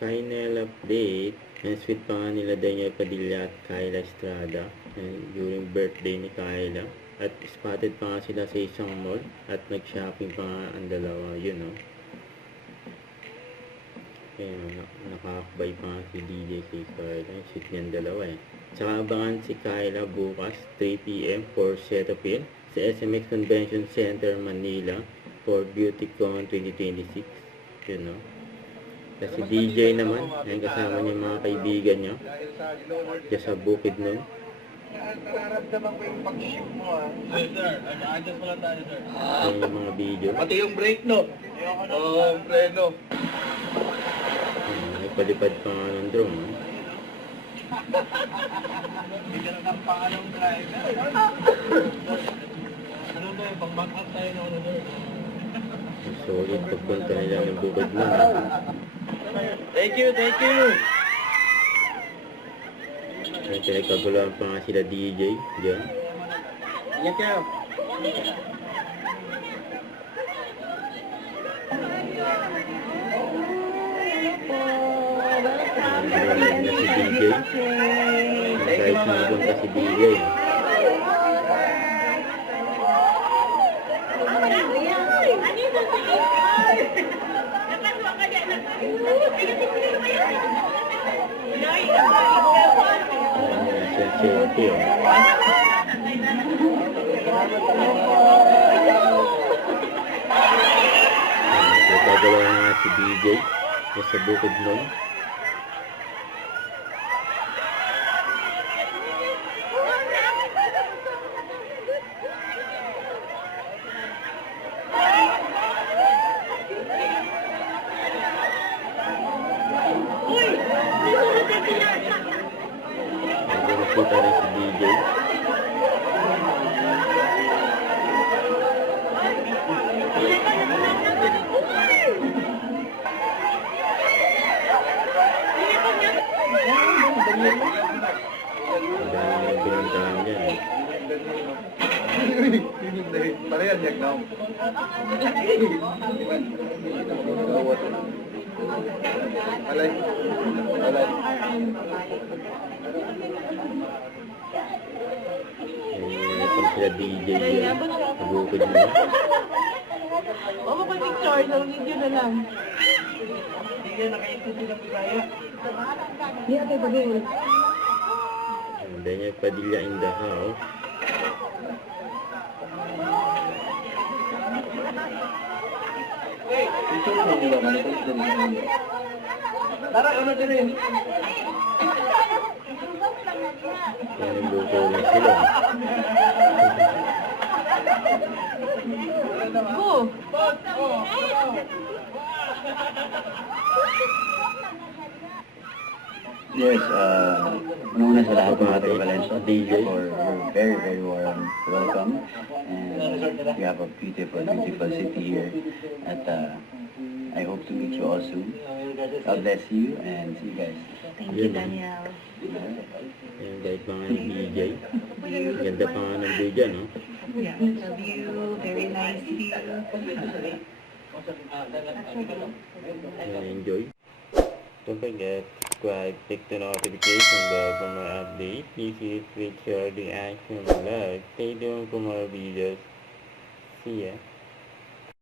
final update. And sweet pa nga nila Daniel Padilla at Kyla Estrada during birthday ni Kyla. At spotted pa nga sila sa isang mall at nag-shopping pa nga ang dalawa, yun know. Kaya nakakabay pa nga si DJ kay Kyla. Sweet niyang dalawa eh. Tsaka abangan si Kyla bukas 3 PM for Cetaphil sa SMX Convention Center, Manila for BeautyCon 2026, yun know. Kasi DJ naman, ayun, kasama niya mga kaibigan niya diyan sa bukid nun. Nararamdaman ko yung pag-ship mo Sir, adjust mo lang tayo, sir. Ayun yung mga video. Pati yung brake, no? Oo, yung preno. Nagpalipad pa nga ng drone. Hindi ka na ng pangalong driver. Ano ba yung pag-back-up tayo na ano, sir? Solid pagpunta nila ng bukid nun. Thank you, thank you. Ay, pinagkagulaan pa nga sila DJ diyan. Thank you. Narinig na si DJ. Kahit sinapunta si DJ. Sensente yun. Nagkagalaw nga si DJ sa bukid nun. Nakita rin si DJ. Ang dami pinuntahan dyan eh. Parehan niya now. Alay. Alay. Pag sila DJ yan, nabukid mo. Oo, mag-picture, sa video na lang. Hindi ka nakaintindi ng Bisaya. Hindi ako pag-iwin. Daniel Padilla in the house. Tara, ano din rin? Kaya nagluto na sila. Go! Yes, una sa lahat mga taga-Valencia, DJ. you're very, very warm welcome. And we have a beautiful, beautiful city here. At I hope to meet you all soon. God bless you and see you guys. Thank you, Daniel. Ayan, kahit pa nga ng DJ. Ganda pa nga ng view dyan, no? Yeah, the view, very nice view. Ayan, enjoy. Don't forget, subscribe, click the notification bell for more updates. Please hit, share the action, like. Stay tuned for more videos. See ya.